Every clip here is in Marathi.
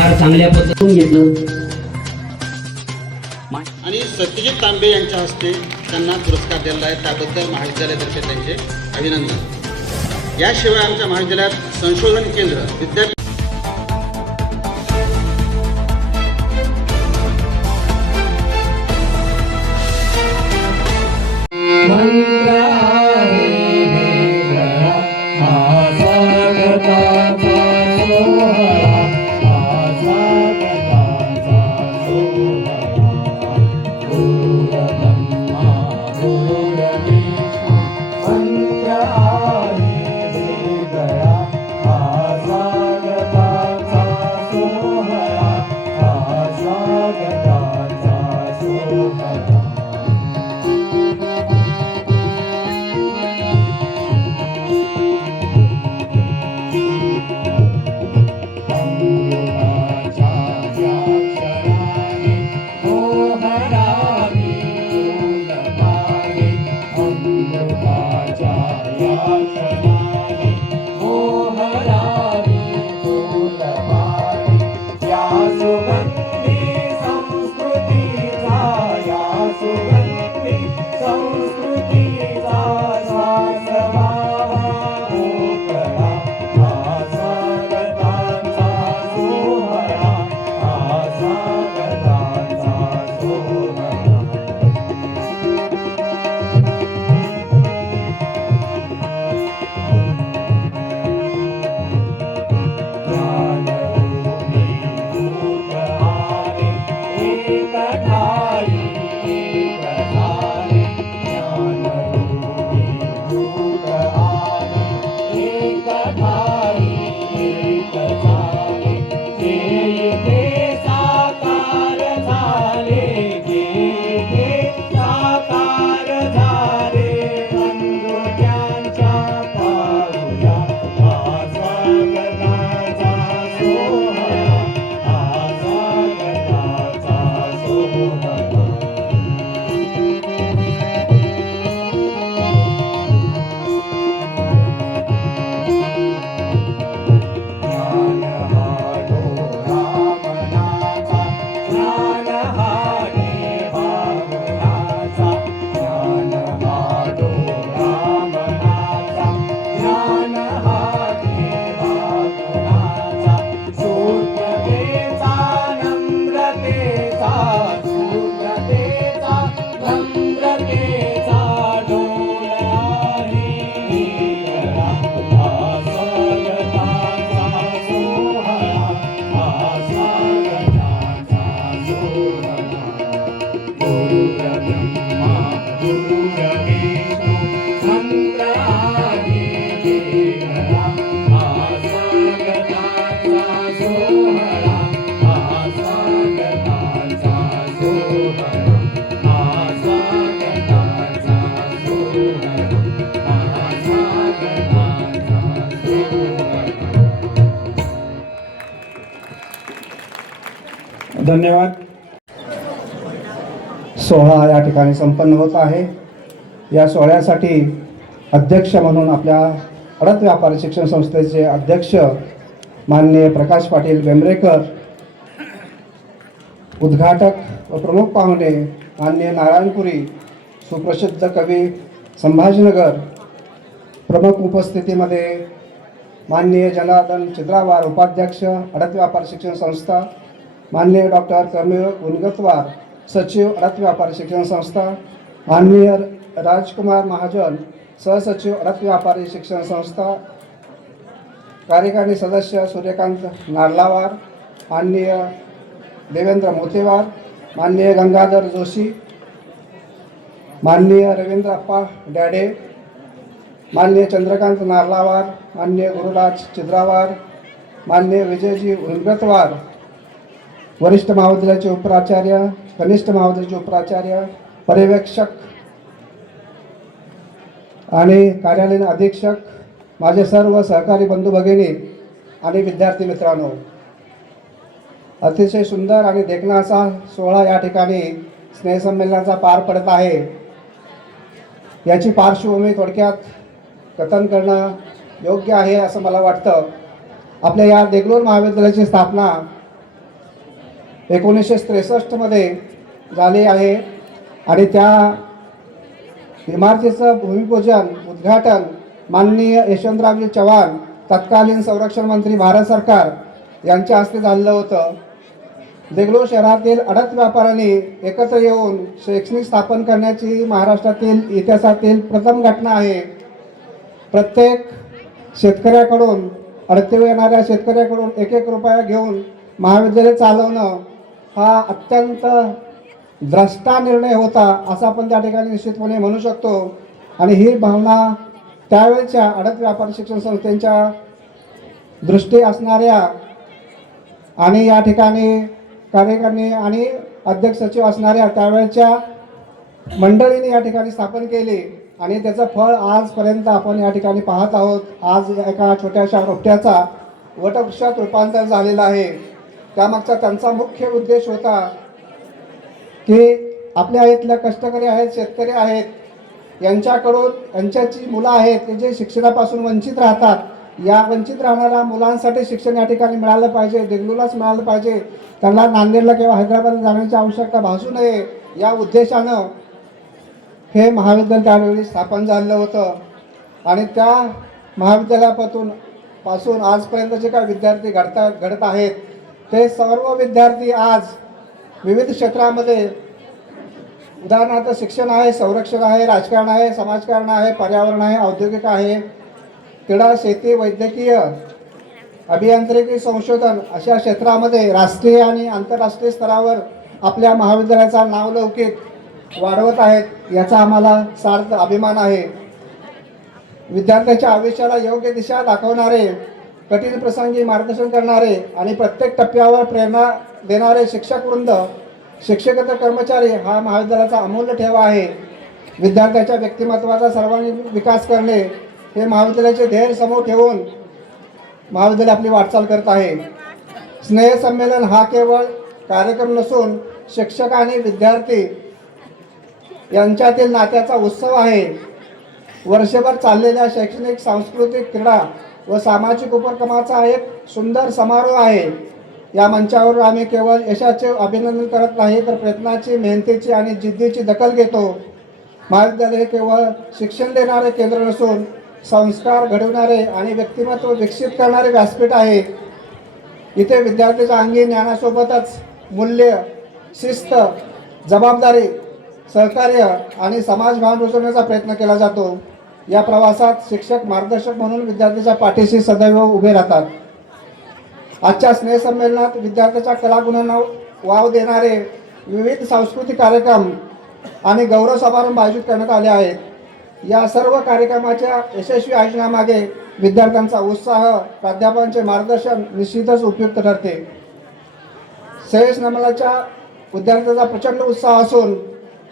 फार चांगल्या पद्धतीने घेतलं आणि सत्यजित तांबे यांच्या हस्ते त्यांना पुरस्कार दिलेला आहे, त्याबद्दल महाविद्यालयातर्फे त्यांचे अभिनंदन। याशिवाय आमच्या महाविद्यालयात संशोधन केंद्र विद्यापीठ धन्यवाद। सोहळा या ठिकाणी संपन्न होत आहे। या सोहळ्यासाठी अध्यक्ष म्हणून आपल्या अडत व्यापारी शिक्षण संस्थेचे अध्यक्ष माननीय प्रकाश पाटील बेंबरेकर, उद्घाटक व प्रमुख पाहुणे माननीय नारायणपुरी, सुप्रसिद्ध कवी संभाजीनगर, प्रमुख उपस्थितीमध्ये माननीय जनार्दन चित्रावार, उपाध्यक्ष अडत व्यापारी शिक्षण संस्था, माननीय डॉक्टर कर्मवीर गुणगतवार, सचिव अडत व्यापारी शिक्षण संस्था, माननीय राजकुमार महाजन, सहसचिव अडत व्यापारी शिक्षण संस्था, कार्यकारी सदस्य सूर्यकांत नार्लावार, माननीय देवेंद्र मोतेवार, माननीय गंगाधर जोशी, माननीय रवींद्रप्पा डॅडे, माननीय चंद्रकांत नार्लावार, माननीय गुरुराज चिद्रावार, माननीय विजयजी उनगतवार, वरिष्ठ महाविद्यालयाचे उपप्राचार्य, कनिष्ठ महाविद्यालयाचे उपप्राचार्य, पर्यवेक्षक आणि कार्यालयीन अधीक्षक, माझे सर्व सहकारी बंधू भगिनी आणि विद्यार्थी मित्रांनो, अतिशय सुंदर आणि देखणा सोहळा या ठिकाणी स्नेहसंमेलनाचा पार पडत आहे। याची पार्श्वभूमी थोडक्यात कथन करणं योग्य आहे असं मला वाटतं। आपल्या या देगलूर महाविद्यालयाची स्थापना 1963मध्ये झाली आहे आणि त्या इमारतीचं भूमिपूजन उद्घाटन माननीय यशवंतरावजी चव्हाण तत्कालीन संरक्षण मंत्री भारत सरकार यांच्या हस्ते झालेलं होतं. देगलूर शहरातील अडत व्यापाऱ्यांनी एकत्र येऊन शैक्षणिक स्थापन करण्याची महाराष्ट्रातील इतिहासातील प्रथम घटना आहे. प्रत्येक शेतकऱ्याकडून अडते येणाऱ्या शेतकऱ्याकडून 1-1 रुपया घेऊन महाविद्यालय चालवणं हा अत्यंत द्रष्टा निर्णय होता असं आपण त्या ठिकाणी निश्चितपणे म्हणू शकतो. आणि ही भावना त्यावेळच्या अडत व्यापारी शिक्षण संस्थेच्या दृष्टी असणाऱ्या आणि या ठिकाणी कार्यकारिणी आणि अध्यक्ष सचिव असणाऱ्या त्यावेळच्या मंडळीने या ठिकाणी स्थापन केली आणि त्याचं फळ आजपर्यंत आपण या ठिकाणी पाहत आहोत. आज एका छोट्याशा रोपट्याचा वटवृक्षात रूपांतर झालेलं आहे. त्यामागचा त्यांचा मुख्य उद्देश होता की आपल्या इथल्या कष्टकरी आहेत, शेतकरी आहेत, यांच्याची मुलं आहेत की जे शिक्षणापासून वंचित राहतात. या वंचित राहणाऱ्या मुलांसाठी शिक्षण या ठिकाणी मिळालं पाहिजे, देगलूरलाच मिळालं पाहिजे. त्यांना नांदेडला किंवा हैदराबादला जाण्याची आवश्यकता भासू नये या उद्देशानं हे महाविद्यालय त्यावेळी स्थापन झालेलं होतं. आणि त्या महाविद्यालयापासून आजपर्यंत जे काही विद्यार्थी घडत आहेत ते सर्व विद्यार्थी आज विविध क्षेत्रामध्ये, उदाहरणार्थ शिक्षण आहे, संरक्षण आहे, राजकारण आहे, समाजकारण आहे, पर्यावरण आहे, औद्योगिक आहे, क्रीडा, शेती, वैद्यकीय, अभियांत्रिकी, संशोधन अशा क्षेत्रामध्ये राष्ट्रीय आणि आंतरराष्ट्रीय स्तरावर आपल्या महाविद्यालयाचा नावलौकिक वाढवत आहेत. याचा आम्हाला सार्थ अभिमान आहे. विद्यार्थ्याच्या आयुष्याला योग्य दिशा दाखवणारे, कठीण प्रसंगी मार्गदर्शन करणारे आणि प्रत्येक टप्प्यावर प्रेरणा देणारे शिक्षकवृंद, शिक्षकेतर कर्मचारी हा महाविद्यालयाचा अमूल्य ठेवा आहे. विद्यार्थ्याच्या व्यक्तिमत्वाचा सर्वांगीण विकास करणे हे महाविद्यालयाचे ध्येय समोर ठेवून महाविद्यालय आपली वाटचाल करत आहे. स्नेहसंमेलन हा केवळ कार्यक्रम नसून शिक्षक आणि विद्यार्थी यांच्यातील नात्याचा उत्सव आहे. वर्षभर चाललेल्या शैक्षणिक, सांस्कृतिक, क्रीडा व सामाजिक उपक्रमाचा एक सुंदर समारोह आहे. या मंचावर आम्ही केवळ यशाचे अभिनंदन करत नाही तर प्रयत्नाची, मेहनतीची आणि जिद्दीची दखल घेतो. महाविद्यालय हे केवळ शिक्षण देणारे केंद्र नसून संस्कार घडवणारे आणि व्यक्तिमत्व विकसित करणारे व्यासपीठ आहे. इथे विद्यार्थ्याच्या अंगी ज्ञानासोबतच मूल्य, शिस्त, जबाबदारी, सहकार्य आणि समाजभान रुजवण्याचा प्रयत्न केला जातो. या प्रवासात शिक्षक मार्गदर्शक म्हणून विद्यार्थ्याच्या पाठीशी सदैव उभे राहतात. आजच्या स्नेहसंमेलनात विद्यार्थ्याच्या कलागुणांना वाव देणारे विविध सांस्कृतिक कार्यक्रम आणि गौरव समारंभ आयोजित करण्यात आले आहेत. या सर्व कार्यक्रमाच्या यशस्वी आयोजनामागे विद्यार्थ्यांचा उत्साह, प्राध्यापकांचे मार्गदर्शन निश्चितच उपयुक्त ठरते. स्नेहसंमेलनाच्या विद्यार्थ्यांचा प्रचंड उत्साह असून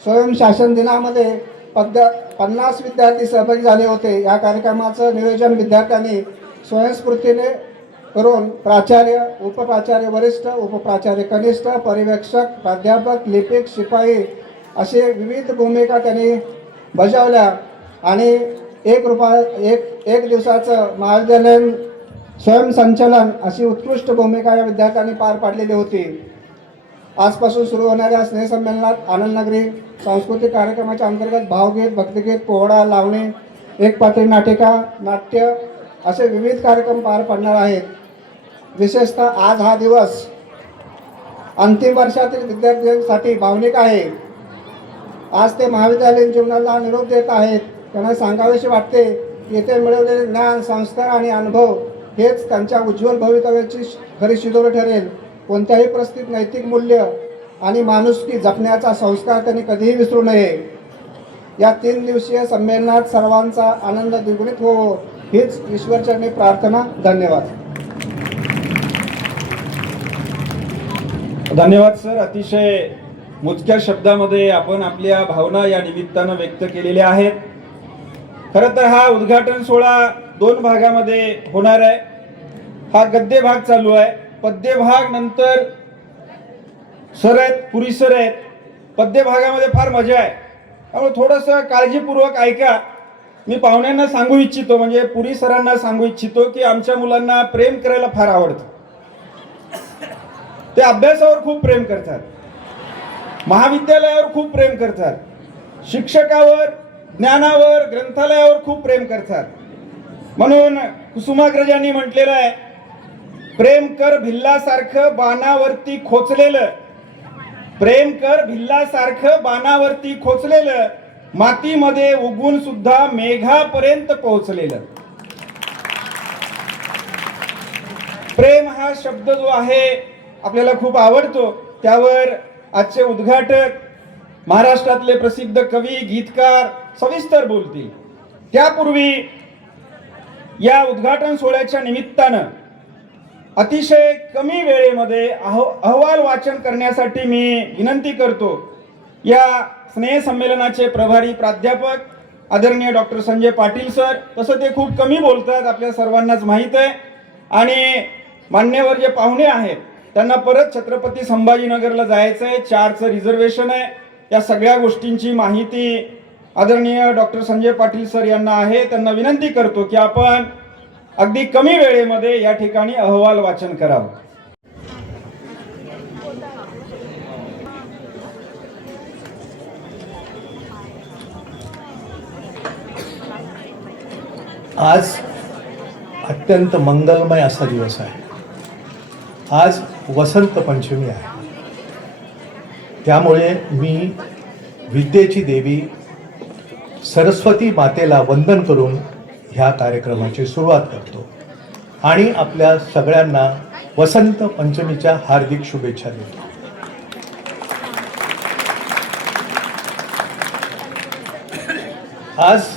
स्वयंशासन दिनामध्ये 50 विद्यार्थी सहभागी झाले होते. या कार्यक्रमाचं नियोजन विद्यार्थ्यांनी स्वयंस्फूर्तीने करून प्राचार्य, उपप्राचार्य वरिष्ठ, उपप्राचार्य कनिष्ठ, पर्यवेक्षक, प्राध्यापक, लिपिक, शिपाई असे विविध भूमिका त्यांनी बजावल्या आणि एक दिवसाचं महाविद्यालयीन स्वयंसंचलन अशी उत्कृष्ट भूमिका या विद्यार्थ्यांनी पार पाडलेली होती. आजपासून सुरू होणाऱ्या स्नेहसंमेलनात आनंदनगरी सांस्कृतिक कार्यक्रमाच्या अंतर्गत भावगीत, भक्तिगीत, पोवाडा, लावणी, एकपात्री नाटिका, नाट्य असे विविध कार्यक्रम पार पडणार आहेत. विशेषतः आज हा दिवस अंतिम वर्षातील विद्यार्थ्यांसाठी भावनिक आहे. आज ते महाविद्यालयीन जीवनाला निरोप देत आहेत. त्यांना सांगावेसे वाटते की येथे मिळवलेले ज्ञान, संस्कार आणि अनुभव हेच त्यांच्या उज्ज्वल भवितव्याची खरी शिदोरी ठरेल. कोणत्याही परिस्थितीत नैतिक मूल्य आणि माणुसकी जपण्याचा संस्कार त्यांनी कधीही विसरू नये. या 3 दिवसीय संमेलनात सर्वांचा आनंद द्विगुणित हो हीच ईश्वरचरणी प्रार्थना. धन्यवाद. धन्यवाद सर. अतिशय मोजक्या शब्दामध्ये आपण आपल्या भावना या निमित्तानं व्यक्त केलेल्या आहेत. खरं तर हा उद्घाटन सोहळा 2 भागामध्ये होणार आहे. हा गद्य भाग चालू आहे. पद्य भाग नंतर सर आहेत, पुरी सर आहेत. पद्य भागामध्ये फार मजा आहे, त्यामुळे थोडंसं काळजीपूर्वक ऐका. मी पाहुण्यांना सांगू इच्छितो, म्हणजे पुरी सरांना सांगू इच्छितो की आमच्या मुलांना प्रेम करायला फार आवडतं. ते अभ्यासावर खूप प्रेम करतात, महाविद्यालयावर खूप प्रेम करतात, शिक्षकावर, ज्ञानावर, ग्रंथालयावर खूप प्रेम करतात. म्हणून कुसुमाग्रजांनी म्हटलेलं आहे, प्रेम कर भिल्लासारखं बाणावरती खोचलेलं, प्रेम कर भिल्लासारखं बाणावरती खोचलेलं, मातीमध्ये उगून सुद्धा मेघापर्यंत पोहोचलेलं. प्रेम हा शब्द जो आहे आपल्याला खूप आवडतो. त्यावर आजचे उद्घाटक, महाराष्ट्रातले प्रसिद्ध कवी, गीतकार सविस्तर बोलतील. त्यापूर्वी या उद्घाटन सोहळ्याच्या निमित्तानं अतिशय कमी वेळेमध्ये अहवाल वाचन करण्यासाठी मी विनंती करतो. या स्नेहसंमेलनाचे प्रभारी प्राध्यापक आदरणीय डॉक्टर संजय पाटील सर. तसं ते खूप कमी बोलतात, आपल्या सर्वांनाच माहीत आहे. आणि मान्यवर जे पाहुणे आहेत त्यांना परत छत्रपती संभाजीनगरला जायचं आहे, 4चं रिझर्वेशन आहे. या सगळ्या गोष्टींची माहिती आदरणीय डॉक्टर संजय पाटील सर यांना आहे. त्यांना विनंती करतो की आपण अगदी कमी वेळेमध्ये या ठिकाणी अहवाल वाचन करावं. आज अत्यंत मंगलमय असा दिवस आहे. आज वसंत पंचमी आहे. त्यामुळे मी विद्येची देवी सरस्वती मातेला वंदन करून ह्या कार्यक्रमाची सुरुवात करतो आणि आपल्या सगळ्यांना वसंत पंचमीच्या हार्दिक शुभेच्छा देतो. आज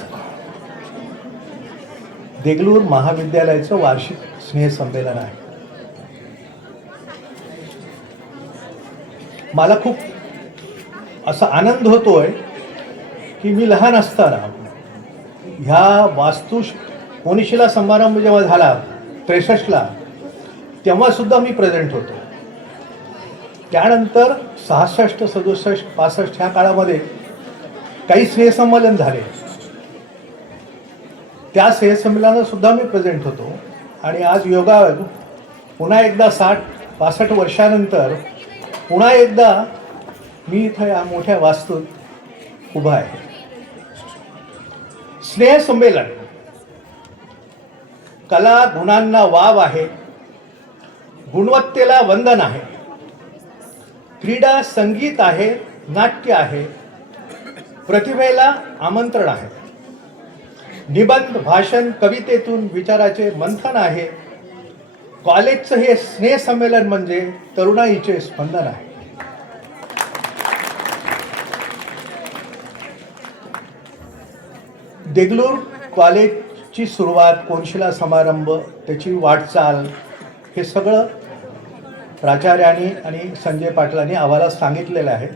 देगलूर महाविद्यालयाचं वार्षिक स्नेहसंमेलन आहे. मला खूप असा आनंद होतोय की मी लहान असताना ह्या कोनिशिला समारंभ जेव्हा झाला 63ला, तेव्हा सुद्धा मी प्रेझेंट होतो. त्यानंतर 66, 67, 65 ह्या काळामध्ये काही स्नेहसंमेलन झाले. त्या स्नेहसंमेलनात सुद्धा मी प्रेझेंट होतो. आणि आज योगायोग पुन्हा एकदा 60-65 वर्षानंतर पुन्हा एकदा मी इथं या मोठ्या वास्तूत उभा आहे. स्नेहसंमेलन कला गुणांना वाव आहे, गुणवत्तेला वंदन आहे. क्रीडा संगीत आहे, नाट्य आहे, प्रतिभेला आमंत्रण आहे. निबंध, भाषण, कवितेतून विचाराचे मंथन आहे. कॉलेजचं हे स्नेहसंमेलन म्हणजे तरुणाईचे स्पंदन आहे. देगलूर कॉलेजची सुरुवात, कोनशिला समारंभ, त्याची वाटचाल, हे सगळं प्राचार्यांनी आणि संजय पाटलांनी आम्हाला सांगितलेलं आहे.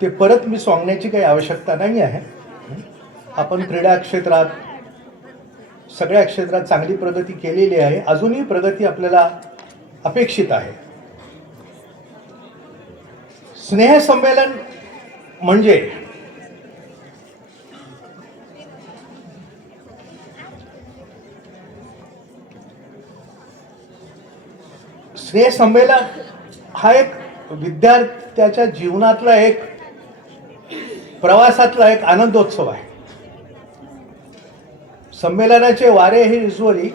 ते परत मी सांगण्याची काही आवश्यकता नाही आहे. आपण क्रीडा क्षेत्रात, सगळ्या क्षेत्रात चांगली प्रगती केलेली आहे. अजूनही प्रगती आपल्याला अपेक्षित आहे. स्नेहसंमेलन म्हणजे स्नेहसंमेलन हा एक विद्यार्थ्याच्या जीवनातला एक प्रवासातला एक आनंदोत्सव आहे. संमेलनाचे वारे हे युजली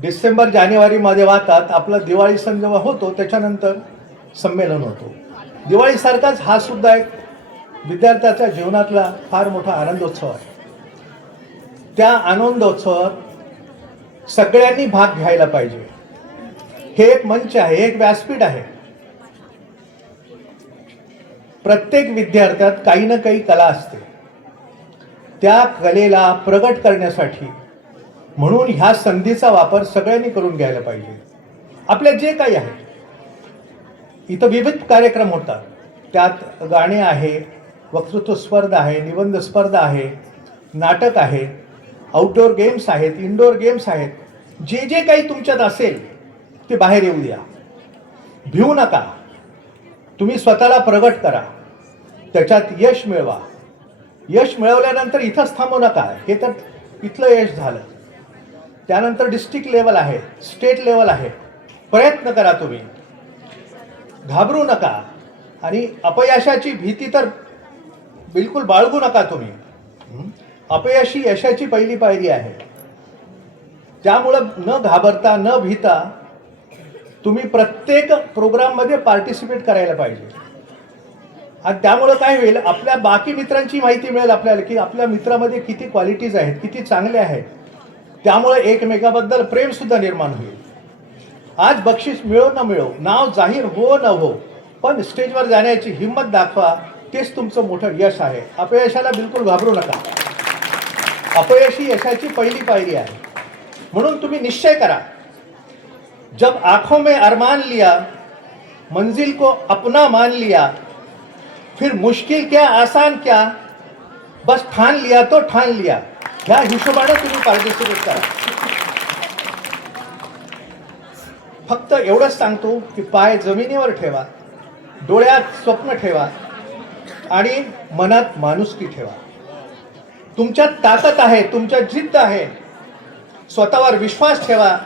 डिसेंबर जानेवारीमध्ये वाहतात. आपला दिवाळी सण जेव्हा होतो त्याच्यानंतर संमेलन होतो. दिवाळीसारखाच हा सुद्धा एक विद्यार्थ्याच्या जीवनातला फार मोठा आनंदोत्सव आहे. त्या आनंदोत्सवात सगळ्यांनी भाग घ्यायला पाहिजे. हे एक मंच आहे, एक व्यासपीठ आहे. प्रत्येक विद्यार्थ्यात काही ना काही कला असते. त्या कलेला प्रगट करण्यासाठी म्हणून ह्या संधीचा वापर सगळ्यांनी करून घ्यायला पाहिजे. आपल्या जे काही आहे, इथं विविध कार्यक्रम होतात. त्यात गाणे आहे, वक्तृत्व स्पर्धा आहे, निबंध स्पर्धा आहे, नाटक आहे, आउटडोअर गेम्स आहेत, इनडोअर गेम्स आहेत. जे जे काही तुमच्यात असेल ते बाहेर येऊ द्या. भिवू नका. तुम्ही स्वतःला प्रगट करा, त्याच्यात यश मिळवा. यश मिळवल्यानंतर इथंच थांबू नका. हे तर इथलं यश झालं. त्यानंतर डिस्ट्रिक्ट लेवल आहे, स्टेट लेवल आहे. प्रयत्न करा तुम्ही, घाबरू नका आणि अपयशाची भीती तर बिलकुल बाळगू नका तुम्ही. अपयश ही यशाची पहिली पायरी आहे. त्यामुळं न घाबरता न भीता तुम्ही प्रत्येक प्रोग्राममध्ये पार्टिसिपेट करायला पाहिजे. आणि त्यामुळं काय होईल, आपल्या बाकी मित्रांची माहिती मिळेल आपल्याला की आपल्या मित्रामध्ये किती क्वालिटीज आहेत, किती चांगले आहेत. त्यामुळं एकमेकाबद्दल प्रेमसुद्धा निर्माण होईल. आज बक्षीस मिळो न मिळो, नाव जाहीर हो न हो, पण स्टेजवर जाण्याची हिंमत दाखवा, तेच तुमचं मोठं यश आहे. अपयशाला बिलकुल घाबरू नका. अपयश ही यशाची पहिली पायरी आहे. म्हणून तुम्ही निश्चय करा, जब आंखों में अरमान लिया, मंजिल को अपना मान लिया, फिर मुश्किल क्या आसान क्या, बस ठान लिया तो ठान लिया. ह्या हिशोबाने तुम्ही पार्टिसिपेट करा. फक्त एवढंच सांगतो की पाय जमिनीवर ठेवा, डोळ्यात स्वप्न ठेवा आणि मनात माणुसकी ठेवा. तुमच्यात ताकद आहे, तुमच्यात जिद्द आहे. स्वतःवर विश्वास ठेवा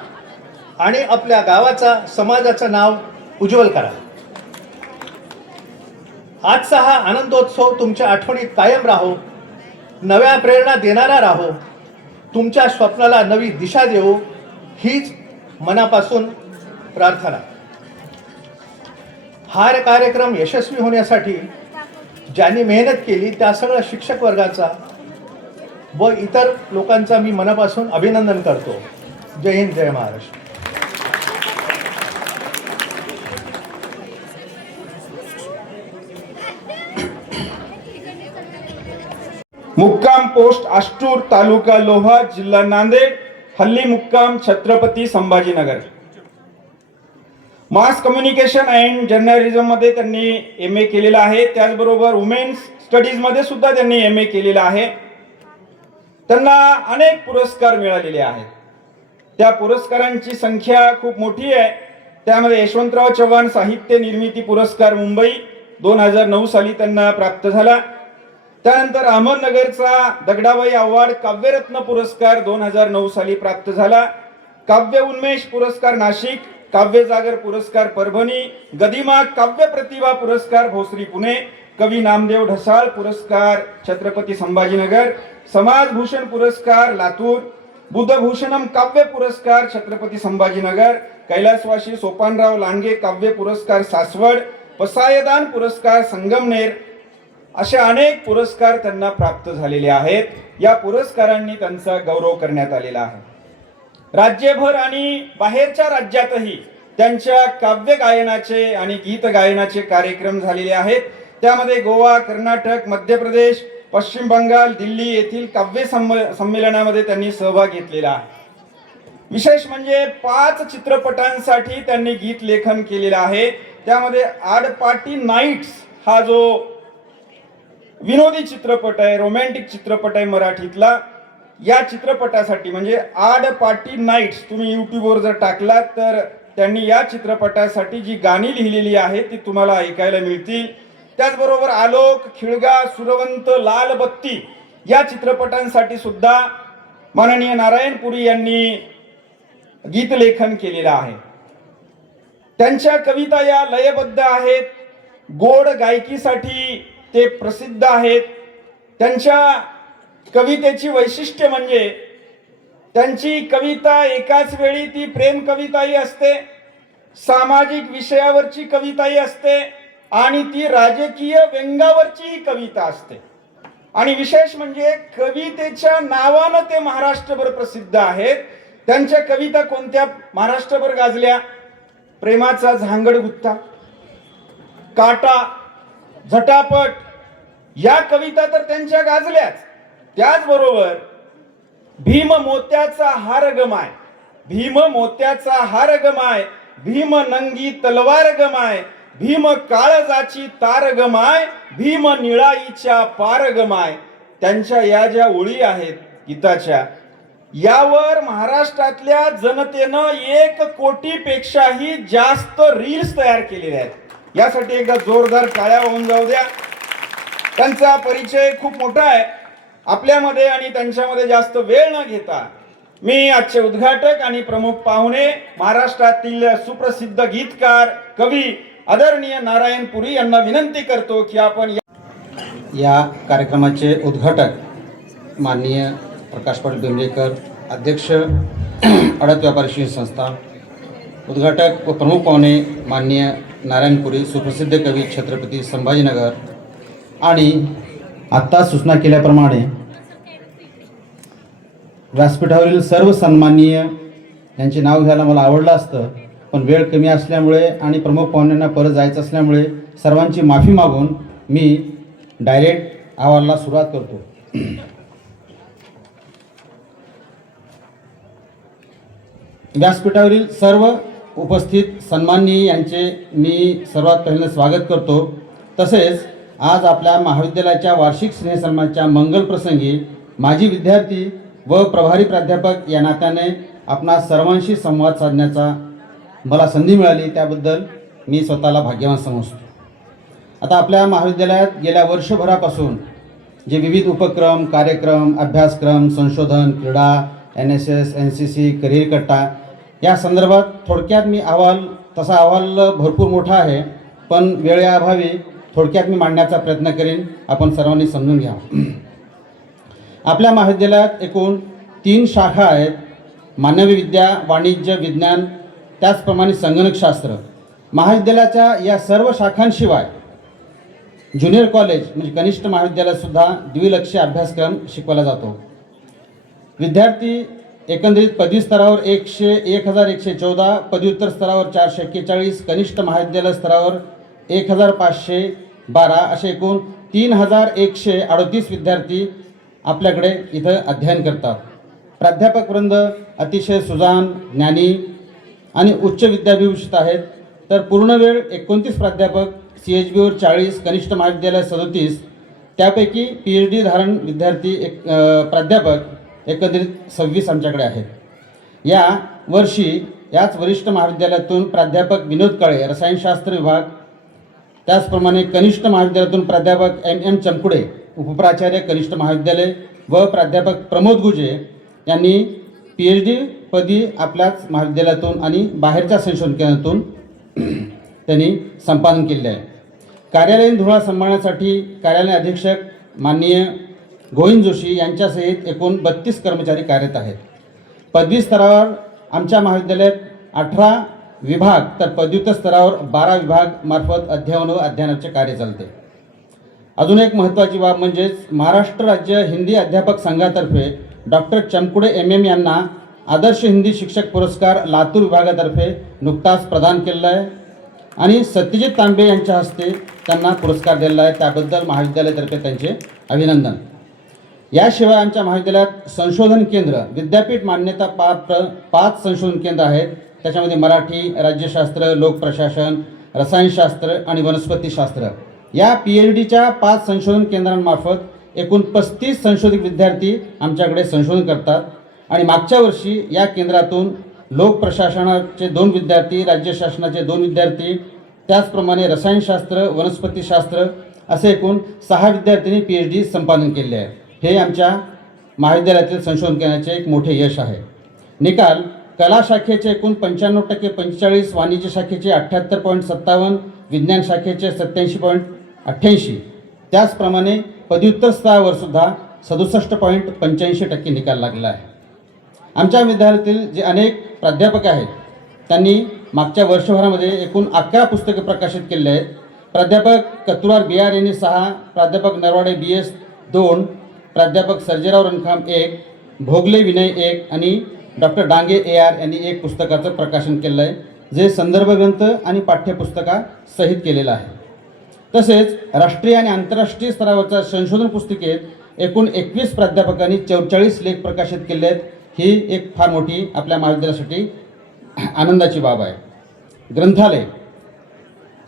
आणि आपल्या गावाचा, समाजाचं नाव उज्ज्वल करा. आजचा हा आनंदोत्सव तुमच्या आठवणीत कायम राहो, नव्या प्रेरणा देणारा राहो, तुमच्या स्वप्नाला नवी दिशा देऊ, हीच मनापासून प्रार्थना. हा कार्यक्रम यशस्वी होण्यासाठी ज्यांनी मेहनत केली त्या सगळ्या शिक्षक वर्गाचा व इतर लोकांचा मी मनापासून अभिनंदन करतो. जय हिंद, जय महाराष्ट्र. मुक्काम पोस्ट आष्टूर, तालुका लोहा, जिल्हा नांदेड. हल्ली मुक्काम Chhatrapati Sambhajinagar. Mass communication and journalism मध्ये त्यांनी MA केलेला आहे. त्याचबरोबर वुमेन्स स्टडीज मध्ये सुद्धा त्यांनी MA केलेला आहे. त्यांना अनेक पुरस्कार मिळालेले आहेत. त्या पुरस्कारांची संख्या खूप मोठी आहे. त्यामध्ये यशवंतराव चव्हाण साहित्य निर्मिती पुरस्कार मुंबई 2009 साली त्यांना प्राप्त झाला. त्यानंतर अहमदनगरचा दगडाबाई आव्हाड काव्यरत्न पुरस्कार 2009 साली प्राप्त झाला. काव्य उन्मेष पुरस्कार नाशिक, काव्य जागर पुरस्कार परभणी, गदिमा काव्य प्रतिभा पुरस्कार भोसरी पुणे, कवी नामदेव ढसाळ पुरस्कार छत्रपती संभाजीनगर, समाजभूषण पुरस्कार लातूर, बुद्धभूषणम काव्य पुरस्कार छत्रपती संभाजीनगर, कैलासवासी सोपानराव लांडगे काव्य पुरस्कार सासवड, पसायदान पुरस्कार संगमनेर, असे अनेक पुरस्कार त्यांना प्राप्त झालेले आहेत. या पुरस्कारांनी त्यांचा गौरव करण्यात आलेला आहे. राज्यभर आणि बाहेरच्या राज्यातही त्यांच्या काव्य गायनाचे आणि गीत गायनाचे कार्यक्रम झालेले आहेत. त्यामध्ये गोवा, कर्नाटक, मध्य प्रदेश, पश्चिम बंगाल, दिल्ली येथील काव्य संमेलनामध्ये त्यांनी सहभाग घेतलेला आहे. विशेष म्हणजे 5 चित्रपटांसाठी त्यांनी गीत लेखन केलेलं आहे. त्यामध्ये आडपाटी नाईट्स हा जो विनोदी चित्रपट आहे, रोमॅन्टिक चित्रपट आहे मराठीतला, या चित्रपटासाठी म्हणजे आडपाटी नाईट्स तुम्ही युट्यूबवर जर टाकलात तर त्यांनी या चित्रपटासाठी जी गाणी लिहिलेली आहेत ती तुम्हाला ऐकायला मिळतील. त्याचबरोबर आलोक, खिळगा, सुरवंत, लाल बत्ती या चित्रपटांसाठी सुद्धा माननीय नारायणपुरी यांनी गीत लेखन केलेलं आहे. त्यांच्या कविता या लयबद्ध आहेत, गोड गायकीसाठी ते प्रसिद्ध आहेत. त्यांच्या कवितेची वैशिष्ट्य म्हणजे त्यांची कविता एकाच वेळी ती प्रेम कविताही असते, सामाजिक विषयावरची कविताही असते आणि ती राजकीय व्यंगावरची कविता असते. आणि विशेष म्हणजे कवितेच्या नावानं ते महाराष्ट्रभर प्रसिद्ध आहेत. त्यांच्या कविता कोणत्या महाराष्ट्रभर गाजल्या? प्रेमाचा झांगड गुत्ता, काटा, झटापट या कविता तर त्यांच्या गाजल्याच. त्याचबरोबर भीम मोत्याचा हार गमाय, भीम मोत्याचा हार गमाय, भीम नंगी तलवार गमाय, भीम काळजाची तार गमाय, भीम निळाईच्या पार गमाय. त्यांच्या या ज्या ओळी आहेत गीताच्या, यावर महाराष्ट्रातल्या जनतेनं 1 कोटीपेक्षाही जास्त रील्स तयार केलेले आहेत. यासाठी एकदा जोरदार टाळ्या होऊन जाऊ द्या. त्यांचा परिचय खूप मोठा आहे आपल्यामध्ये आणि त्यांच्यामध्ये जास्त वेळ न घेता मी आजचे उद्घाटक आणि प्रमुख पाहुणे महाराष्ट्रातील सुप्रसिद्ध गीतकार कवी आदरणीय नारायण पुरी यांना विनंती करतो की आपण या कार्यक्रमाचे उद्घाटक माननीय प्रकाश पाटील बेंबळेकर, अध्यक्ष आडत व्यापारी शिक्षण संस्था, उद्घाटक व प्रमुख पाहुणे माननीय नारायणपुरी, सुप्रसिद्ध कवी छत्रपती संभाजीनगर, आणि आत्ता सूचना केल्याप्रमाणे व्यासपीठावरील सर्व सन्माननीय यांचे नाव घ्यायला मला आवडलं असतं, पण वेळ कमी असल्यामुळे आणि प्रमुख पाहुण्यांना परत जायचं असल्यामुळे सर्वांची माफी मागून मी डायरेक्ट अहवालाला सुरुवात करतो. व्यासपीठावरील सर्व उपस्थित सन्माननीय यांचे मी सर्वात पहिले स्वागत करतो. तसेच आज आपल्या महाविद्यालयाच्या वार्षिक स्नेहसन्मानाच्या मंगल प्रसंगी माजी विद्यार्थी व प्रभारी प्राध्यापक या नात्याने आपणा सर्वांशी संवाद साधण्याचा मला संधी मिळाली, त्याबद्दल मी स्वतःला भाग्यवान समजतो. आता आपल्या महाविद्यालयात गेल्या वर्षभरापासून जे विविध उपक्रम, कार्यक्रम, अभ्यासक्रम, संशोधन, क्रीडा, NSS, NCC, करिअर कट्टा या संदर्भात थोडक्यात मी तसा अहवाल भरपूर मोठा आहे, पण वेळेअभावी थोडक्यात मी मांडण्याचा प्रयत्न करेन. आपण सर्वांनी समजून घ्या. आपल्या महाविद्यालयात एकूण 3 शाखा आहेत: मानवी विद्या, वाणिज्य, विज्ञान, त्याचप्रमाणे संगणकशास्त्र. महाविद्यालयाच्या या सर्व शाखांशिवाय ज्युनियर कॉलेज म्हणजे कनिष्ठ महाविद्यालयातसुद्धा द्विलक्षीय अभ्यासक्रम शिकवला जातो. विद्यार्थी एकंदरीत पदवी स्तरावर 1114, पदव्युत्तर स्तरावर 441, कनिष्ठ महाविद्यालय स्तरावर 1512 असे एकूण 3138 विद्यार्थी आपल्याकडे इथं अध्ययन करतात. प्राध्यापकवृंद अतिशय सुजाण, ज्ञानी आणि उच्च विद्याभिभूषित आहेत. तर पूर्णवेळ 29 प्राध्यापक, CHBवर 40, कनिष्ठ महाविद्यालय 37, त्यापैकी PhD धारण विद्यार्थी प्राध्यापक एकंदरीत 26 आमच्याकडे आहेत. या वर्षी याच वरिष्ठ महाविद्यालयातून प्राध्यापक विनोद काळे, रसायनशास्त्र विभाग, त्याचप्रमाणे कनिष्ठ महाविद्यालयातून प्राध्यापक M चमकुडे, उपप्राचार्य कनिष्ठ महाविद्यालय, व प्राध्यापक प्रमोद गुजे यांनी PhD पदी आपल्याच महाविद्यालयातून आणि बाहेरच्या संशोधन केंद्रातून त्यांनी संपादन केले आहे. कार्यालयीन धुरा सांभाळण्यासाठी कार्यालय अधीक्षक माननीय गोविंद जोशी यांच्यासहित एकूण 32 कर्मचारी कार्यरत आहेत. पदवी स्तरावर आमच्या महाविद्यालयात 18 विभाग तर पदव्युत्तर स्तरावर 12 विभाग मार्फत अध्ययन व अध्ययनाचे कार्य चालते. अजून एक महत्त्वाची बाब म्हणजेच महाराष्ट्र राज्य हिंदी अध्यापक संघातर्फे डॉक्टर चमकुडे MM यांना आदर्श हिंदी शिक्षक पुरस्कार लातूर विभागातर्फे नुकताच प्रदान केलेला आहे आणि सत्यजित तांबे यांच्या हस्ते त्यांना पुरस्कार दिलेला आहे. त्याबद्दल महाविद्यालयातर्फे त्यांचे अभिनंदन. याशिवाय आमच्या महाविद्यालयात संशोधन केंद्र, विद्यापीठ मान्यता पात्र 5 संशोधन केंद्र आहेत. त्याच्यामध्ये मराठी, राज्यशास्त्र, लोकप्रशासन, रसायनशास्त्र आणि वनस्पतीशास्त्र. या PhDच्या 5 संशोधन केंद्रांमार्फत एकूण 35 संशोधित विद्यार्थी आमच्याकडे संशोधन करतात. आणि मागच्या वर्षी या केंद्रातून लोकप्रशासनाचे 2 विद्यार्थी, राज्य शासनाचे 2 विद्यार्थी, त्याचप्रमाणे रसायनशास्त्र, वनस्पतीशास्त्र असे एकूण 6 विद्यार्थ्यांनी PhD संपादन केले आहे. हे आमच्या महाविद्यालयातील संशोधन केंद्राचे एक मोठे यश आहे. निकाल: कला शाखेचे एकूण 95% 45, वाणिज्य शाखेचे 78.57, विज्ञान शाखेचे 87.88, त्याचप्रमाणे पदव्युत्तर स्तरावर सुद्धा 67.85% निकाल लागला आहे. आमच्या विद्यालयातील जे अनेक प्राध्यापक आहेत त्यांनी मागच्या वर्षभरामध्ये एकूण 11 पुस्तके प्रकाशित केले आहेत. प्राध्यापक कतुरार BR यांनी 6, प्राध्यापक नरवाडे BS 2, प्राध्यापक सर्जेराव रणखाम 1, भोगले विनय 1 आणि डॉक्टर डांगे AR यांनी 1 पुस्तकाचं प्रकाशन केलं आहे, जे संदर्भ ग्रंथ आणि पाठ्यपुस्तकासहित केलेलं आहे. तसेच राष्ट्रीय आणि आंतरराष्ट्रीय स्तरावरच्या संशोधन पुस्तिकेत एकूण 21 प्राध्यापकांनी 44 लेख प्रकाशित केले आहेत. ही एक फार मोठी आपल्या महाविद्यालयासाठी आनंदाची बाब आहे. ग्रंथालय: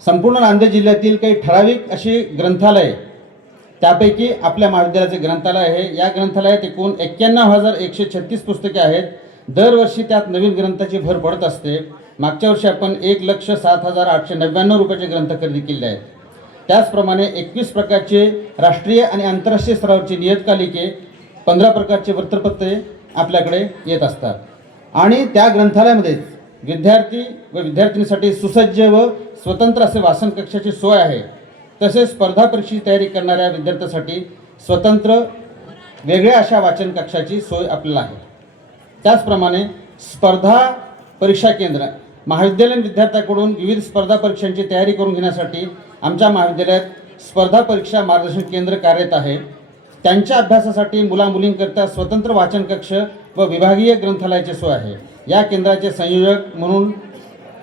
संपूर्ण नांदेड जिल्ह्यातील काही ठराविक अशी ग्रंथालये, त्यापैकी आपल्या महाविद्यालयाचे ग्रंथालय आहे. या ग्रंथालयात एकूण 91,136 पुस्तके आहेत. दरवर्षी त्यात नवीन ग्रंथाची भर पडत असते. मागच्या वर्षी आपण 1,07,899 रुपयाचे ग्रंथ खरेदी केले आहेत. त्याचप्रमाणे 21 प्रकारचे राष्ट्रीय आणि आंतरराष्ट्रीय स्तरावरची नियतकालिके, 15 प्रकारचे वृत्तपत्रे, आपल्याकडे येत असतात आणि त्या ग्रंथालयामध्येच विद्यार्थी व विद्यार्थिनीसाठी सुसज्ज व स्वतंत्र असे वाचन कक्षाची सोय आहे. तसेच स्पर्धा परीक्षेची तयारी करणाऱ्या विद्यार्थ्यांसाठी स्वतंत्र वेगळ्या अशा वाचन कक्षाची सोय आपल्याला आहे. त्याचप्रमाणे स्पर्धा परीक्षा केंद्र महाविद्यालयीन विद्यार्थ्यांकडून विविध स्पर्धा परीक्षांची तयारी करून घेण्यासाठी आमच्या महाविद्यालयात स्पर्धा परीक्षा मार्गदर्शन केंद्र कार्यरत आहे. त्यांच्या अभ्यासासाठी मुलामुलींकरता स्वतंत्र वाचन कक्ष व विभागीय ग्रंथालयाची सोय आहे. या केंद्राचे संयोजक म्हणून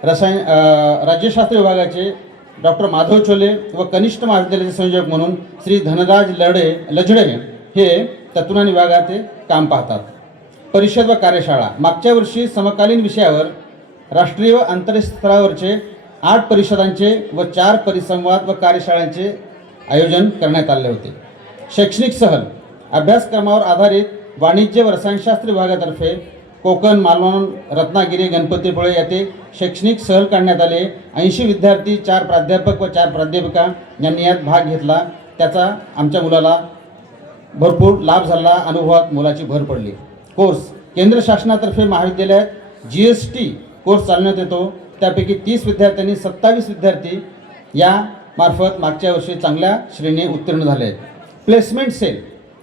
राज्यशास्त्र विभागाचे डॉक्टर माधव चोले व कनिष्ठ महाविद्यालयाचे संयोजक म्हणून श्री धनराज लजडे हे तत्वज्ञान विभागाचे काम पाहतात. परिषद व कार्यशाळा मागच्या वर्षी समकालीन विषयावर राष्ट्रीय व आंतरराष्ट्रीय स्तरावरचे 8 परिषदांचे व 4 परिसंवाद व कार्यशाळांचे आयोजन करण्यात आले होते. शैक्षणिक सहल अभ्यासक्रमावर आधारित वाणिज्य व रसायनशास्त्र विभागातर्फे कोकण, मालवण, रत्नागिरी, गणपतीपुळे येथे शैक्षणिक सहल काढण्यात आले. 80 विद्यार्थी, 4 प्राध्यापक व 4 प्राध्यापिका यांनी यात भाग घेतला. त्याचा आमच्या मुलाला भरपूर लाभ झाला. अनुभवात मुलाची भर पडली. कोर्स केंद्र शासनातर्फे महाविद्यालयात GST कोर्स चालवण्यात येतो. त्यापैकी 30 विद्यार्थ्यांनी 27 विद्यार्थी या मार्फत मागच्या वर्षी चांगल्या श्रेणी उत्तीर्ण झाले आहेत. प्लेसमेंट सेल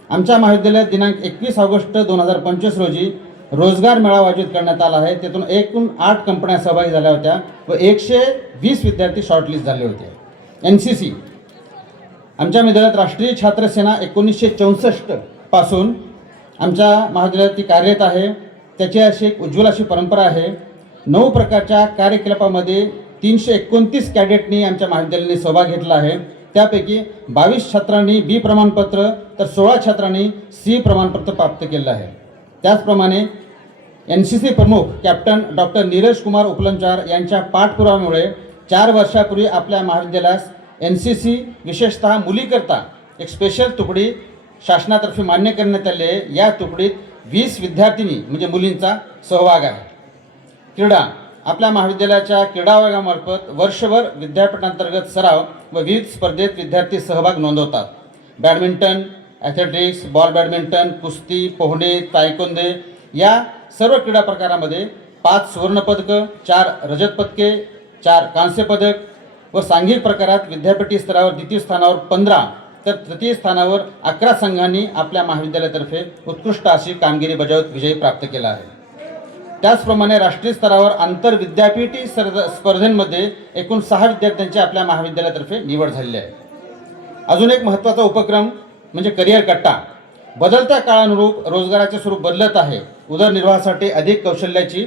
आमच्या महाविद्यालयात दिनांक 21 ऑगस्ट 2025 रोजी रोजगार मेळावा आयोजित करण्यात आला आहे. त्यातून एकूण 8 कंपन्या सहभागी झाल्या होत्या व 120 विद्यार्थी शॉर्टलिस्ट झाले होते. NCC आमच्या विद्यालयात राष्ट्रीय छात्र सेना 1964 पासून आमच्या महाविद्यालयात ती कार्यरत आहे. त्याची अशी एक उज्ज्वल अशी परंपरा आहे. 9 प्रकारच्या कार्यकलापामध्ये 329 कॅडेटनी आमच्या महाविद्यालयाने सहभाग घेतला आहे. त्यापैकी 22 छात्रांनी B प्रमाणपत्र तर 16 छात्रांनी C प्रमाणपत्र प्राप्त केलं आहे. त्याचप्रमाणे NCC प्रमुख कॅप्टन डॉक्टर नीरज कुमार उपलंचार यांच्या पाठपुराव्यामुळे 4 वर्षापूर्वी आपल्या महाविद्यालयास NCC विशेषतः मुलीकरता एक स्पेशल तुकडी शासनातर्फे मान्य करण्यात आली आहे. या तुकडीत 20 विद्यार्थिनी म्हणजे मुलींचा सहभाग आहे. क्रीडा आपल्या महाविद्यालयाच्या क्रीडा विभागामार्फत वर्षभर विद्यापीठांतर्गत सराव व विविध स्पर्धेत विद्यार्थी सहभाग नोंदवतात. बॅडमिंटन, ॲथलेटिक्स, बॉल बॅडमिंटन, कुस्ती, पोहणे, तायकोंदे या सर्व क्रीडा प्रकारामध्ये 5 सुवर्णपदकं, 4 रजत पदके, 4 कांस्य पदक व सांघिक प्रकारात विद्यापीठी स्तरावर द्वितीय स्थानावर 15 तर तृतीय स्थानावर 11 संघांनी आपल्या महाविद्यालयातर्फे उत्कृष्ट अशी कामगिरी बजावत विजय प्राप्त केला आहे. त्याचप्रमाणे राष्ट्रीय स्तरावर आंतरविद्यापीठी स्पर्धेमध्ये एकूण 6 विद्यार्थ्यांची आपल्या महाविद्यालयातर्फे निवड झालेली आहे. अजून एक महत्त्वाचा उपक्रम म्हणजे करिअर कट्टा. बदलत्या काळानुरूप रोजगाराचे स्वरूप बदलत आहे. उदरनिर्वाहासाठी अधिक कौशल्याची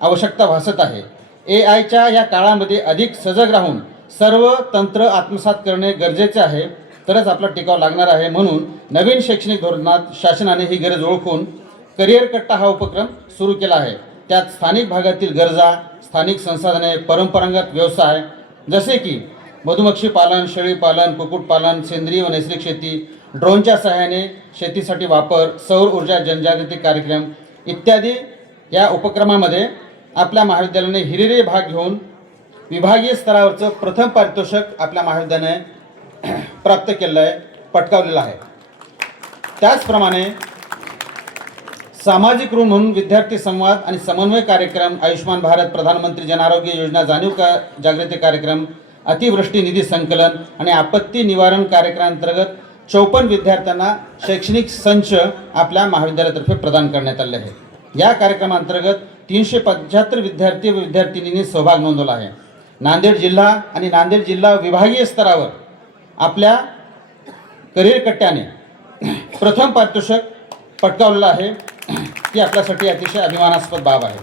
आवश्यकता भासत आहे. AIच्या या काळामध्ये अधिक सजग राहून सर्व तंत्र आत्मसात करणे गरजेचे आहे. तरच आपला टिकाव लागणार आहे. म्हणून नवीन शैक्षणिक धोरणात शासनाने ही गरज ओळखून करिअर कट्टा हा उपक्रम सुरू केला आहे. त्यात स्थानिक भागातील गरजा, स्थानिक संसाधने, परंपरागत व्यवसाय जसे की मधुमक्षी पालन, शेळी पालन, कुक्कुटपालन, सेंद्रिय व नैसर्गिक शेती, ड्रोनच्या सहाय्याने शेतीसाठी वापर, सौर ऊर्जा जनजागृती कार्यक्रम इत्यादी या उपक्रमामध्ये आपल्या महाविद्यालयाने हिरिरी भाग घेऊन विभागीय स्तरावरचं प्रथम पारितोषिक आपल्या महाविद्यालयाने प्राप्त केलं आहे, पटकावलेलं आहे. त्याचप्रमाणे सामाजिक ऋण म्हणून विद्यार्थी संवाद आणि समन्वय कार्यक्रम, आयुष्यमान भारत, प्रधानमंत्री जन आरोग्य योजना जागृती कार्यक्रम, अतिवृष्टी निधी संकलन आणि आपत्ती निवारण कार्यक्रमांतर्गत 54 विद्यार्थ्यांना शैक्षणिक संच आपल्या महाविद्यालयातर्फे प्रदान करण्यात आले आहे. या कार्यक्रमांतर्गत 375 विद्यार्थी व विद्यार्थिनींनी सहभाग नोंदवला आहे. नांदेड जिल्हा आणि नांदेड जिल्हा विभागीय स्तरावर आपल्या करिअर कट्ट्याने प्रथम पारितोषिक पटकावलेलं आहे. ती आपल्यासाठी अतिशय अभिमानास्पद बाब आहे.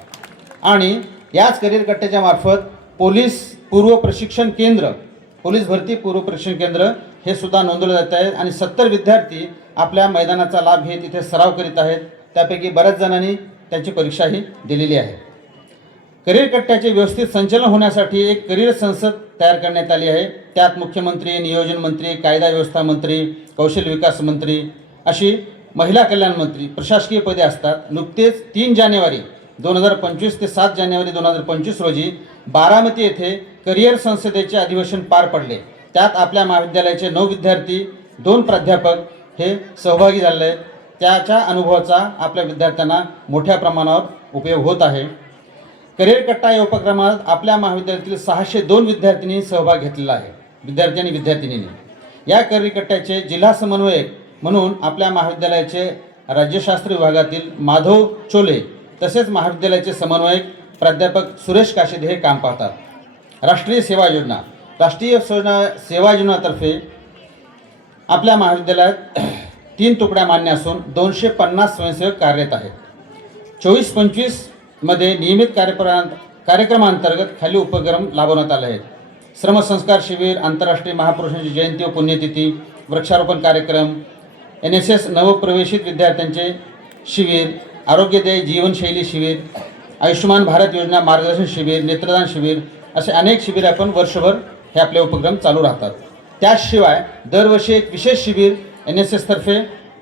आणि याच करिअर कट्ट्याच्या मार्फत पोलीस पूर्व प्रशिक्षण केंद्र, पोलीस भरती पूर्व प्रशिक्षण केंद्र हे सुद्धा नोंदवले जात आहे आणि 70 विद्यार्थी आपल्या मैदानाचा लाभ घेत इथे सराव करीत आहेत. त्यापैकी बऱ्याच जणांनी त्यांची परीक्षाही दिलेली आहे. करिअर कट्ट्याचे व्यवस्थित संचलन होण्यासाठी एक करिअर संसद तयार करण्यात आली आहे. त्यात मुख्यमंत्री, नियोजन मंत्री, कायदा व्यवस्था मंत्री, कौशल्य विकास मंत्री अशी महिला कल्याण मंत्री प्रशासकीय पदे असतात. नुकतेच 3 जानेवारी 2025 ते 7 जानेवारी 2025 रोजी बारामती येथे करिअर संसदेचे अधिवेशन पार पडले. त्यात आपल्या महाविद्यालयाचे 9 विद्यार्थी, 2 प्राध्यापक हे सहभागी झाले आहेत. त्याच्या अनुभवाचा आपल्या विद्यार्थ्यांना मोठ्या प्रमाणावर उपयोग होत आहे. करिअर कट्टा या उपक्रमात आपल्या महाविद्यालयातील 602 विद्यार्थिनी सहभाग घेतलेला आहे. विद्यार्थी आणि विद्यार्थिनींनी या करिअर कट्ट्याचे जिल्हा समन्वयक म्हणून आपल्या महाविद्यालयाचे राज्यशास्त्र विभागातील माधव चोले तसेच महाविद्यालयाचे समन्वयक प्राध्यापक सुरेश काशिद हे काम पाहतात. राष्ट्रीय सेवा योजनातर्फे आपल्या महाविद्यालयात 3 तुकड्या मान्य असून 250 स्वयंसेवक कार्यरत आहेत. 24-25 मध्ये नियमित कार्यक्रमांतर्गत खाली उपक्रम राबवण्यात आले आहेत. श्रमसंस्कार शिबिर, आंतरराष्ट्रीय महापुरुषांची जयंती व पुण्यतिथी, वृक्षारोपण कार्यक्रम, NSS नवप्रवेशित विद्यार्थ्यांचे शिबिर, आरोग्यदायी जीवनशैली शिबिर, आयुष्यमान भारत योजना मार्गदर्शन शिबिर, नेत्रदान शिबिर असे अनेक शिबिर आपण वर्षभर हे आपले उपक्रम चालू राहतात. त्याशिवाय दरवर्षी एक विशेष शिबिर NSS तर्फे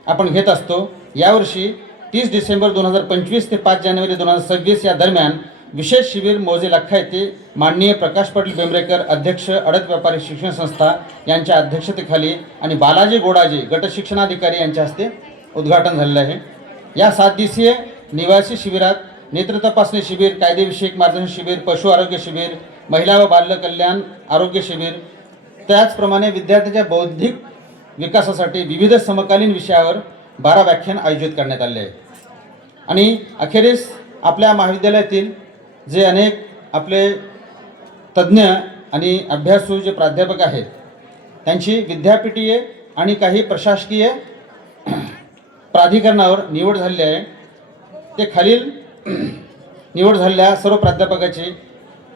आपण घेत असतो. यावर्षी 30 डिसेंबर 2025 ते 5 जानेवारी 2026 या दरम्यान विशेष शिबिर मोजे लखा येथे माननीय प्रकाश पाटील बेंबरेकर अध्यक्ष अडत व्यापारी शिक्षण संस्था यांच्या अध्यक्षतेखाली आणि बालाजी गोडाजी गट शिक्षणाधिकारी यांच्या हस्ते उद्घाटन झालेलं आहे. या 7 दिवसीय निवासी शिबिरात नेत्र तपासणी शिबिर, कायदेविषयक मार्गदर्शन शिबिर, पशु आरोग्य शिबिर, महिला व बाल कल्याण आरोग्य शिबिर, त्याचप्रमाणे विद्यार्थ्यांच्या बौद्धिक विकासासाठी विविध समकालीन विषयावर 12 व्याख्यान आयोजित करण्यात आले आहे. आणि अखेरीस आपल्या महाविद्यालयातील जे अनेक आपले तज्ज्ञ आणि अभ्यासू जे प्राध्यापक आहेत त्यांची विद्यापीठीय आणि काही प्रशासकीय प्राधिकरणावर निवड झालेली आहे. ते खालील निवड झालेल्या सर्व प्राध्यापकाची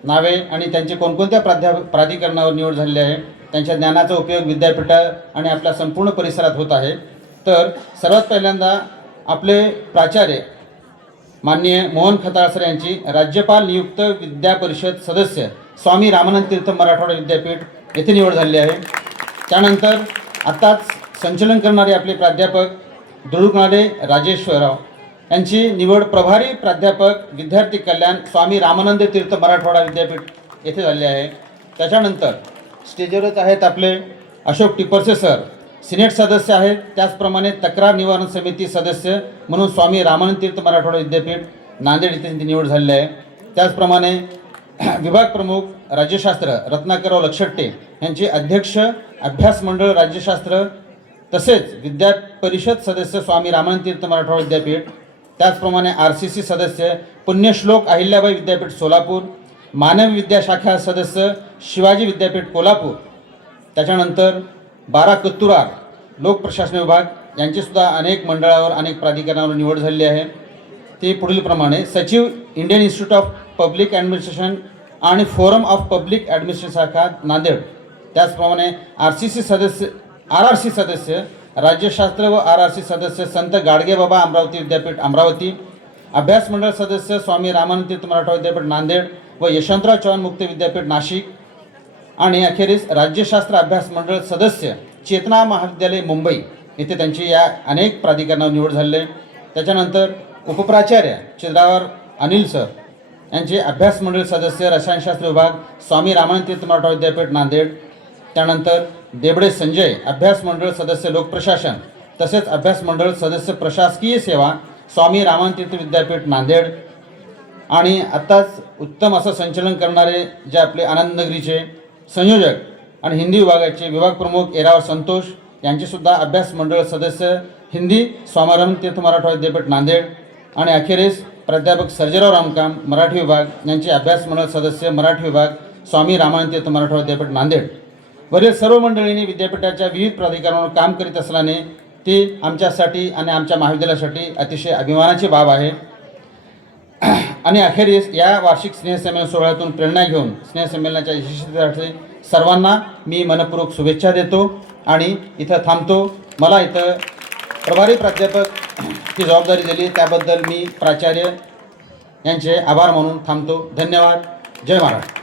नावे आणि त्यांचे कोणकोणत्या प्राधिकरणावर निवड झालेली आहे, त्यांच्या ज्ञानाचा उपयोग विद्यापीठा आणि आपल्या संपूर्ण परिसरात होत आहे. तर सर्वात पहिल्यांदा आपले प्राचार्य माननीय मोहन खताळ सर यांची राज्यपाल नियुक्त विद्या परिषद सदस्य स्वामी रामानंद तीर्थ मराठवाडा विद्यापीठ येथे निवड झालेली आहे. त्यानंतर आत्ताच संचलन करणारे आपले प्राध्यापक दुडुकनाडे राजेश्वरराव यांची निवड प्रभारी प्राध्यापक विद्यार्थी कल्याण स्वामी रामानंद तीर्थ मराठवाडा विद्यापीठ येथे झाले आहे. त्याच्यानंतर स्टेजवरच आहेत आपले अशोक टिपरसे सर, सिनेट सदस्य आहेत. त्याचप्रमाणे तक्रार निवारण समिती सदस्य म्हणून स्वामी रामानंद तीर्थ मराठवाडा विद्यापीठ नांदेड येथे त्यांची निवड झालेली आहे. त्याचप्रमाणे विभाग प्रमुख राज्यशास्त्र रत्नाकरराव लक्षट्टे यांचे अध्यक्ष अभ्यास मंडळ राज्यशास्त्र तसेच विद्या परिषद सदस्य स्वामी रामानंद तीर्थ मराठवाडा विद्यापीठ. त्याचप्रमाणे RCC सदस्य पुण्यश्लोक अहिल्याबाई विद्यापीठ सोलापूर, मानवी विद्याशाखा सदस्य शिवाजी विद्यापीठ कोल्हापूर. त्याच्यानंतर 12 कत्तुरार लोकप्रशासन विभाग यांचीसुद्धा अनेक मंडळावर अनेक प्राधिकरणावर निवड झालेली आहे. ते पुढीलप्रमाणे सचिव Indian institute of public administration आणि फोरम ऑफ पब्लिक ॲडमिनिस्ट्रेशन शाखा नांदेड. त्याचप्रमाणे RRC सदस्य राज्यशास्त्र व RRC सदस्य संत गाडगेबाबा अमरावती विद्यापीठ अमरावती, अभ्यास मंडळ सदस्य स्वामी रामानंद तीर्थ मराठवाडा विद्यापीठ नांदेड व यशवंतराव चव्हाण मुक्त विद्यापीठ नाशिक. आणि अखेरीस राज्यशास्त्र अभ्यास मंडळ सदस्य चेतना महाविद्यालय मुंबई येथे त्यांची या अनेक प्राधिकरणावर निवड झालेली आहे. त्याच्यानंतर उपप्राचार्य चित्रावर अनिल सर यांचे अभ्यास मंडळ सदस्य रसायनशास्त्र विभाग स्वामी रामानंद तीर्थ मराठवाडा विद्यापीठ नांदेड. त्यानंतर देबडे संजय अभ्यास मंडळ सदस्य लोकप्रशासन तसेच अभ्यास मंडळ सदस्य प्रशासकीय सेवा स्वामी रामानंद तीर्थ विद्यापीठ नांदेड. आणि आत्ताच उत्तम असं संचलन करणारे जे आपले आनंदनगरीचे संयोजक आणि हिंदी विभागाचे विभाग प्रमुख एरावर संतोष यांचेसुद्धा अभ्यास मंडळ सदस्य हिंदी स्वामी रामानंद तीर्थ मराठवाडा विद्यापीठ नांदेड. आणि अखेरीस प्राध्यापक सर्जेराव रामकाम मराठी विभाग यांचे अभ्यास मंडळ सदस्य मराठी विभाग स्वामी रामानंद तीर्थ मराठवाडा विद्यापीठ नांदेड. वरील सर्व मंडळींनी विद्यापीठाच्या विविध प्राधिकरणावर काम करीत असल्याने ती आमच्यासाठी आणि आमच्या महाविद्यालयासाठी अतिशय अभिमानाची बाब आहे. आणि अखेरीस या वार्षिक स्नेहसंमेलन सोहळ्यातून प्रेरणा घेऊन स्नेहसंमेलनाच्या यशस्वीतेसाठी सर्वांना मी मनपूर्वक शुभेच्छा देतो आणि इथं थांबतो. मला इथं प्रभारी प्राध्यापक ही जबाबदारी दिली त्याबद्दल मी प्राचार्य यांचे आभार मानून थांबतो. धन्यवाद. जय महाराष्ट्र.